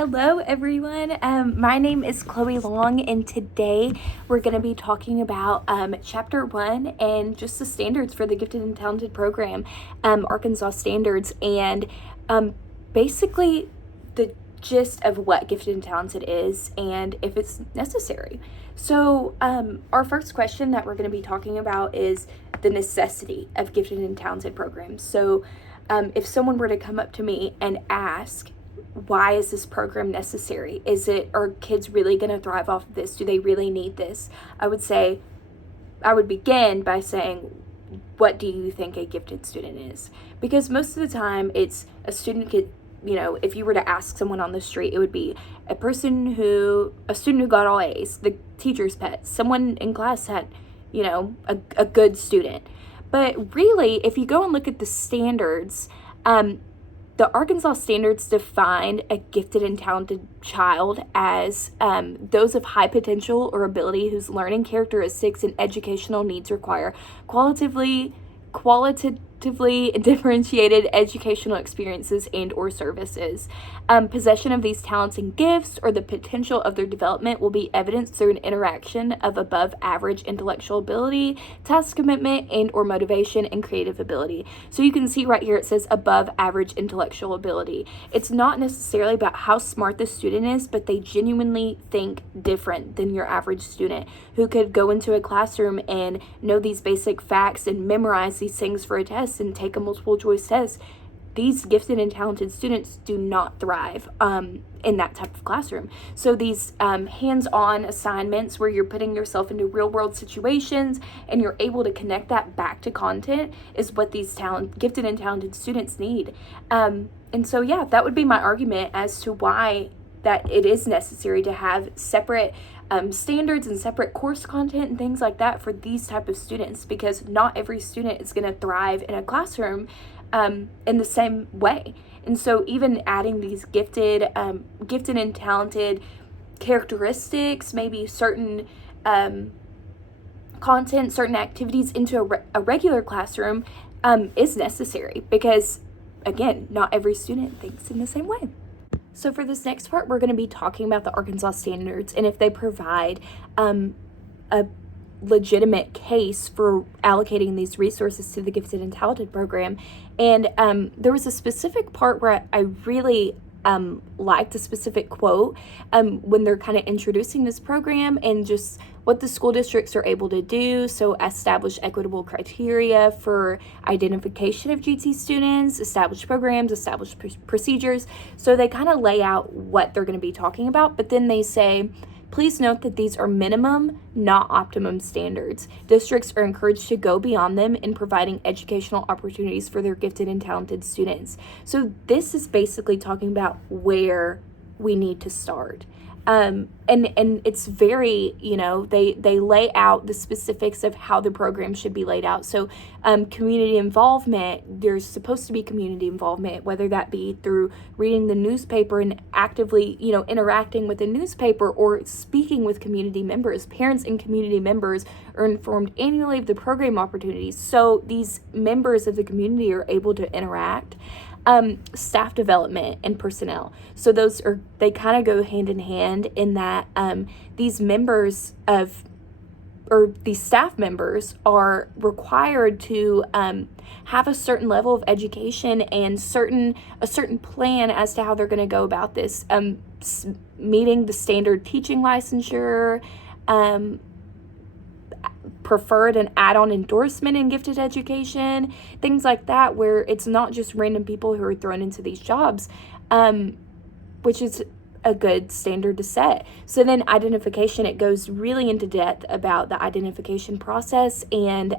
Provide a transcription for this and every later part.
Hello everyone, my name is Chloe Long, and today we're going to be talking about Chapter 1 and just the standards for the Gifted and Talented program, Arkansas Standards, and basically the gist of what Gifted and Talented is and if it's necessary. So our first question that we're going to be talking about is the necessity of Gifted and Talented programs. So if someone were to come up to me and ask, why is this program necessary? Are kids really going to thrive off of this? Do they really need this? I would begin by saying, what do you think a gifted student is? Because most of the time it's a student could, if you were to ask someone on the street, it would be a student who got all A's, the teacher's pet, someone in class had, a good student. But really, if you go and look at the standards, the Arkansas Standards defined a gifted and talented child as those of high potential or ability whose learning characteristics and educational needs require qualitatively differentiated educational experiences and or services. Possession of these talents and gifts or the potential of their development will be evidenced through an interaction of above average intellectual ability, task commitment, and or motivation and creative ability. So you can see right here it says above average intellectual ability. It's not necessarily about how smart the student is, but they genuinely think different than your average student who could go into a classroom and know these basic facts and memorize these things for a test and take a multiple choice test. These gifted and talented students do not thrive in that type of classroom. So these hands-on assignments where you're putting yourself into real-world situations and you're able to connect that back to content is what these gifted and talented students need. And so, yeah, that would be my argument as to why that it is necessary to have separate standards and separate course content and things like that for these type of students, because not every student is going to thrive in a classroom in the same way. And so even adding these gifted and talented characteristics, maybe certain content, certain activities into a regular classroom is necessary, because again, not every student thinks in the same way. So for this next part, we're going to be talking about the Arkansas Standards and if they provide a legitimate case for allocating these resources to the Gifted and Talented program. And there was a specific part where I really liked a specific quote when they're kind of introducing this program and just what the school districts are able to do. So establish equitable criteria for identification of GT students, establish programs, establish procedures. So they kind of lay out what they're going to be talking about, but then they say, please note that these are minimum, not optimum standards. Districts are encouraged to go beyond them in providing educational opportunities for their gifted and talented students. So this is basically talking about where we need to start. And it's very, they lay out the specifics of how the program should be laid out. So community involvement, there's supposed to be community involvement, whether that be through reading the newspaper and actively, interacting with the newspaper or speaking with community members. Parents and community members are informed annually of the program opportunities. So these members of the community are able to interact. Staff development and personnel. So they kind of go hand in hand in that these staff members are required to have a certain level of education and a certain plan as to how they're going to go about this, meeting the standard teaching licensure, preferred and add-on endorsement in gifted education, things like that, where it's not just random people who are thrown into these jobs, which is a good standard to set. So then identification, it goes really into depth about the identification process and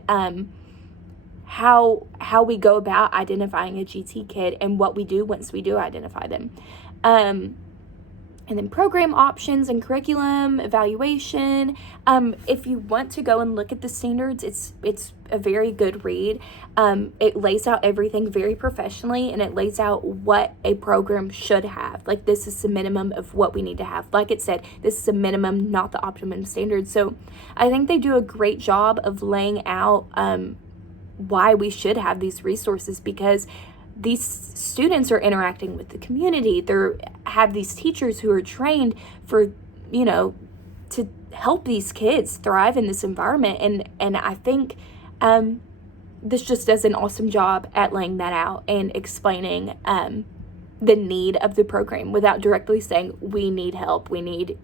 how we go about identifying a GT kid and what we do once we do identify them. And then program options and curriculum evaluation. If you want to go and look at the standards, it's a very good read. It lays out everything very professionally, and it lays out what a program should have. Like, this is the minimum of what we need to have. Like it said, this is a minimum, not the optimum standard. So I think they do a great job of laying out why we should have these resources, because these students are interacting with the community. They have these teachers who are trained for, to help these kids thrive in this environment. And I think this just does an awesome job at laying that out and explaining the need of the program without directly saying we need help, we need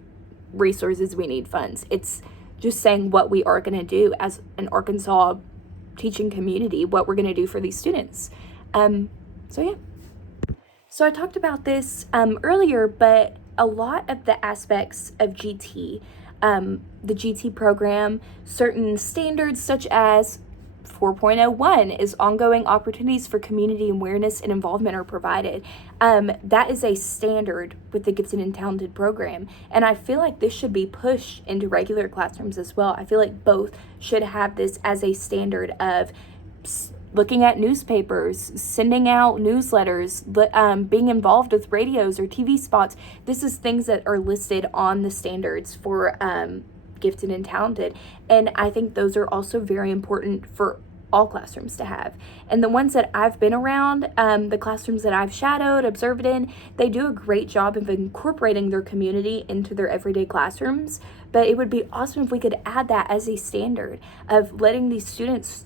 resources, we need funds. It's just saying what we are going to do as an Arkansas teaching community, what we're going to do for these students. So I talked about this earlier, but a lot of the aspects of GT, the GT program, certain standards such as 4.01 is ongoing opportunities for community awareness and involvement are provided. That is a standard with the Gifted and Talented program. And I feel like this should be pushed into regular classrooms as well. I feel like both should have this as a standard of looking at newspapers, sending out newsletters, being involved with radios or TV spots. This is things that are listed on the standards for Gifted and Talented. And I think those are also very important for all classrooms to have. And the ones that I've been around, the classrooms that I've shadowed, observed in, they do a great job of incorporating their community into their everyday classrooms. But it would be awesome if we could add that as a standard of letting these students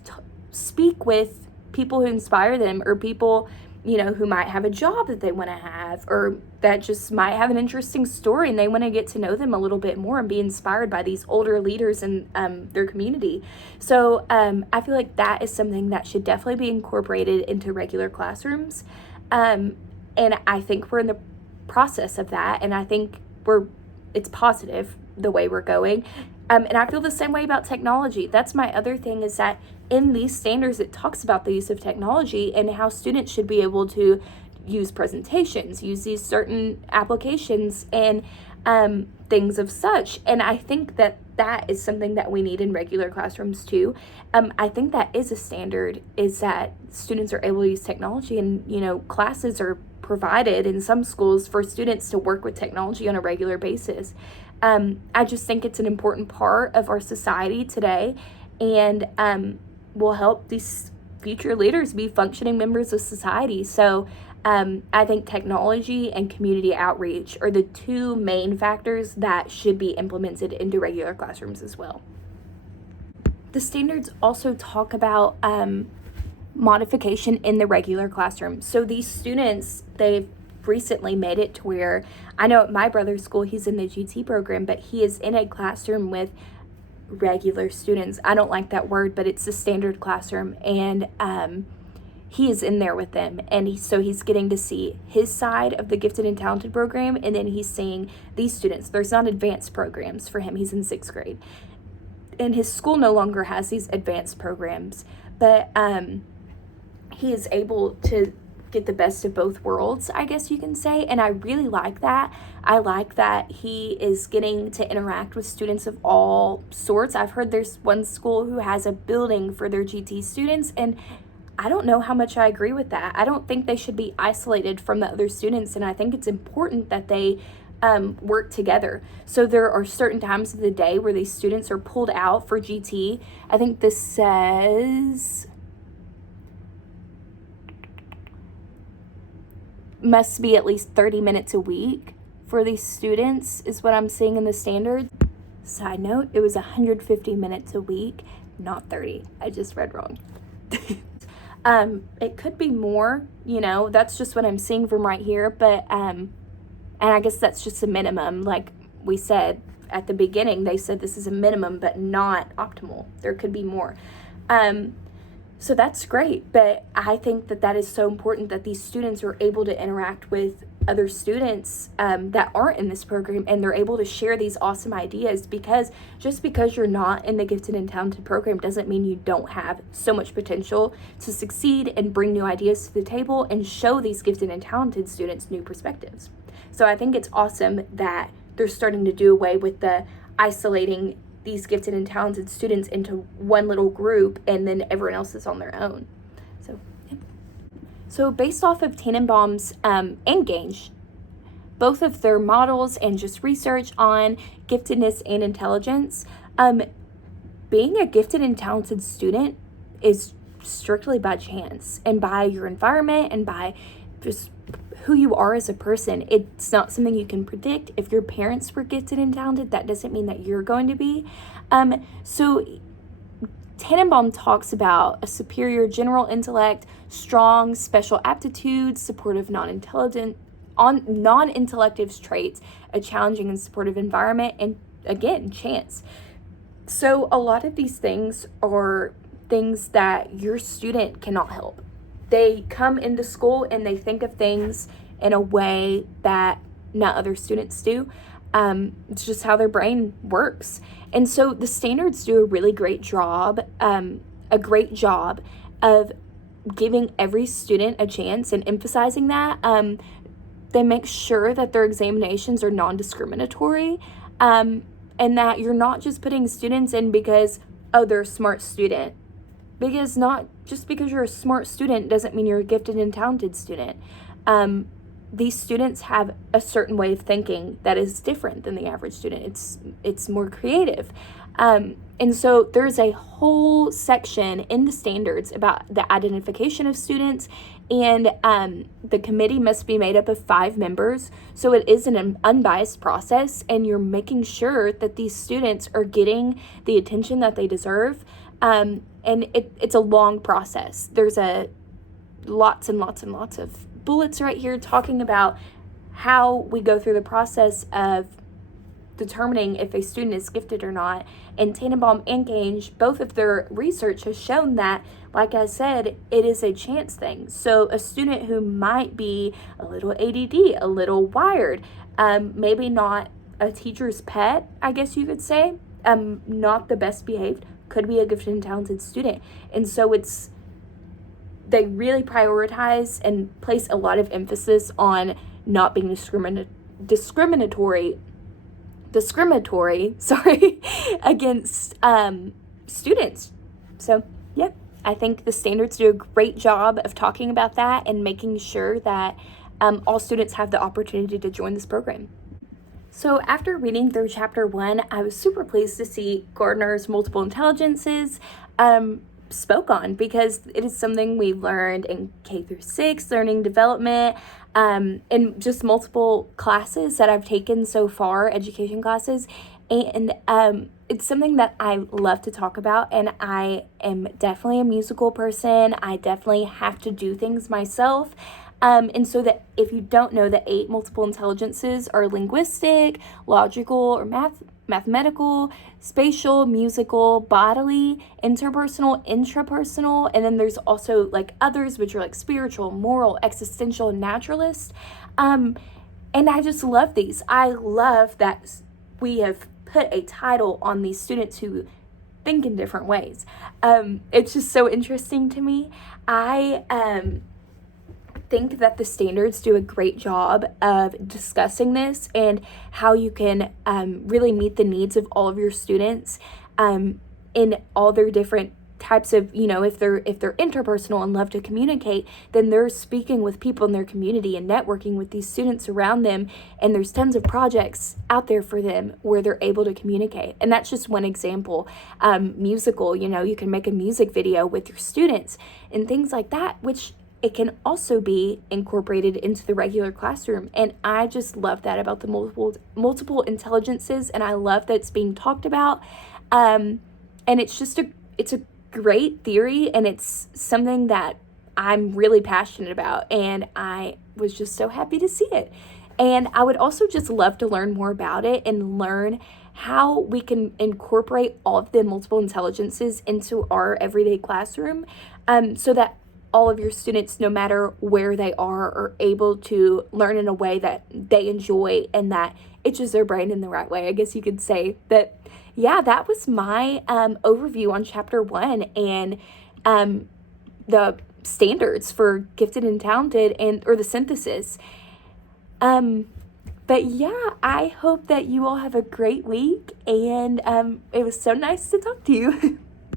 speak with people who inspire them, or people, who might have a job that they want to have, or that just might have an interesting story and they want to get to know them a little bit more and be inspired by these older leaders in their community. So I feel like that is something that should definitely be incorporated into regular classrooms. And I think we're in the process of that, and I think it's positive the way we're going. And I feel the same way about technology. That's my other thing, is that in these standards, it talks about the use of technology and how students should be able to use presentations, use these certain applications and things of such. And I think that is something that we need in regular classrooms too. I think that is a standard, is that students are able to use technology, and, classes are provided in some schools for students to work with technology on a regular basis. I just think it's an important part of our society today, and will help these future leaders be functioning members of society. So I think technology and community outreach are the two main factors that should be implemented into regular classrooms as well. The standards also talk about modification in the regular classroom. So these students, they've recently made it to where, I know at my brother's school, he's in the GT program, but he is in a classroom with regular students. I don't like that word, but it's a standard classroom, and he is in there with them, and he's getting to see his side of the Gifted and Talented program, and then he's seeing these students. There's not advanced programs for him. He's in 6th grade, and his school no longer has these advanced programs, but he is able to get the best of both worlds, I guess you can say, and I really like that. I like that he is getting to interact with students of all sorts. I've heard there's one school who has a building for their GT students, and I don't know how much I agree with that. I don't think they should be isolated from the other students, and I think it's important that they work together. So there are certain times of the day where these students are pulled out for GT. I think this says must be at least 30 minutes a week for these students, is what I'm seeing in the standard. Side note, it was 150 minutes a week, not 30. I just read wrong. It could be more, that's just what I'm seeing from right here, but and I guess that's just a minimum. Like we said at the beginning, they said this is a minimum but not optimal. There could be more. So that's great, but I think that is so important, that these students are able to interact with other students that aren't in this program, and they're able to share these awesome ideas, because just because you're not in the Gifted and Talented program doesn't mean you don't have so much potential to succeed and bring new ideas to the table and show these Gifted and Talented students new perspectives. So I think it's awesome that they're starting to do away with the isolating these Gifted and Talented students into one little group, and then everyone else is on their own. So based off of Tannenbaum's and Gange, both of their models and just research on giftedness and intelligence, being a gifted and talented student is strictly by chance and by your environment and by just who you are as a person. It's not something you can predict. If your parents were gifted and talented, that doesn't mean that you're going to be. So Tannenbaum talks about a superior general intellect, strong special aptitudes, supportive non-intellective traits, a challenging and supportive environment, and again, chance. So a lot of these things are things that your student cannot help. They come into school and they think of things in a way that not other students do. It's just how their brain works. And so the standards do a really great job, of giving every student a chance and emphasizing that. They make sure that their examinations are non-discriminatory, and that you're not just putting students in because, oh, they're a smart student. Because not just because you're a smart student doesn't mean you're a gifted and talented student. These students have a certain way of thinking that is different than the average student. It's more creative. And so there's a whole section in the standards about the identification of students, and the committee must be made up of 5 members. So it is an unbiased process, and you're making sure that these students are getting the attention that they deserve. And it's a long process. There's lots and lots and lots of bullets right here talking about how we go through the process of determining if a student is gifted or not. And Tannenbaum and Gage, both of their research has shown that, like I said, it is a chance thing. So a student who might be a little ADD, a little wired, maybe not a teacher's pet, I guess you could say, not the best behaved, could be a gifted and talented student. And so they really prioritize and place a lot of emphasis on not being discriminatory against students. So yeah, I think the standards do a great job of talking about that and making sure that all students have the opportunity to join this program. So after reading through chapter 1, I was super pleased to see Gardner's multiple intelligences spoke on, because it is something we've learned in K through 6 learning development, in just multiple classes that I've taken so far, education classes, and it's something that I love to talk about, and I am definitely a musical person. I definitely have to do things myself. And so that if you don't know, the 8 multiple intelligences are linguistic, logical or mathematical, spatial, musical, bodily, interpersonal, intrapersonal, and then there's also like others which are like spiritual, moral, existential, and naturalist. And I just love these. I love that we have put a title on these students who think in different ways. It's just so interesting to me. I think that the standards do a great job of discussing this and how you can really meet the needs of all of your students in all their different types of, if they're interpersonal and love to communicate, then they're speaking with people in their community and networking with these students around them, and there's tons of projects out there for them where they're able to communicate. And that's just one example. Musical, you can make a music video with your students and things like that, which it can also be incorporated into the regular classroom. And I just love that about the multiple intelligences, and I love that it's being talked about. And it's a great theory, and it's something that I'm really passionate about, and I was just so happy to see it. And I would also just love to learn more about it and learn how we can incorporate all of the multiple intelligences into our everyday classroom, so that all of your students, no matter where they are able to learn in a way that they enjoy and that itches their brain in the right way, I guess you could say. But yeah, that was my overview on chapter 1 and the standards for gifted and talented, or the synthesis. But yeah, I hope that you all have a great week, and it was so nice to talk to you.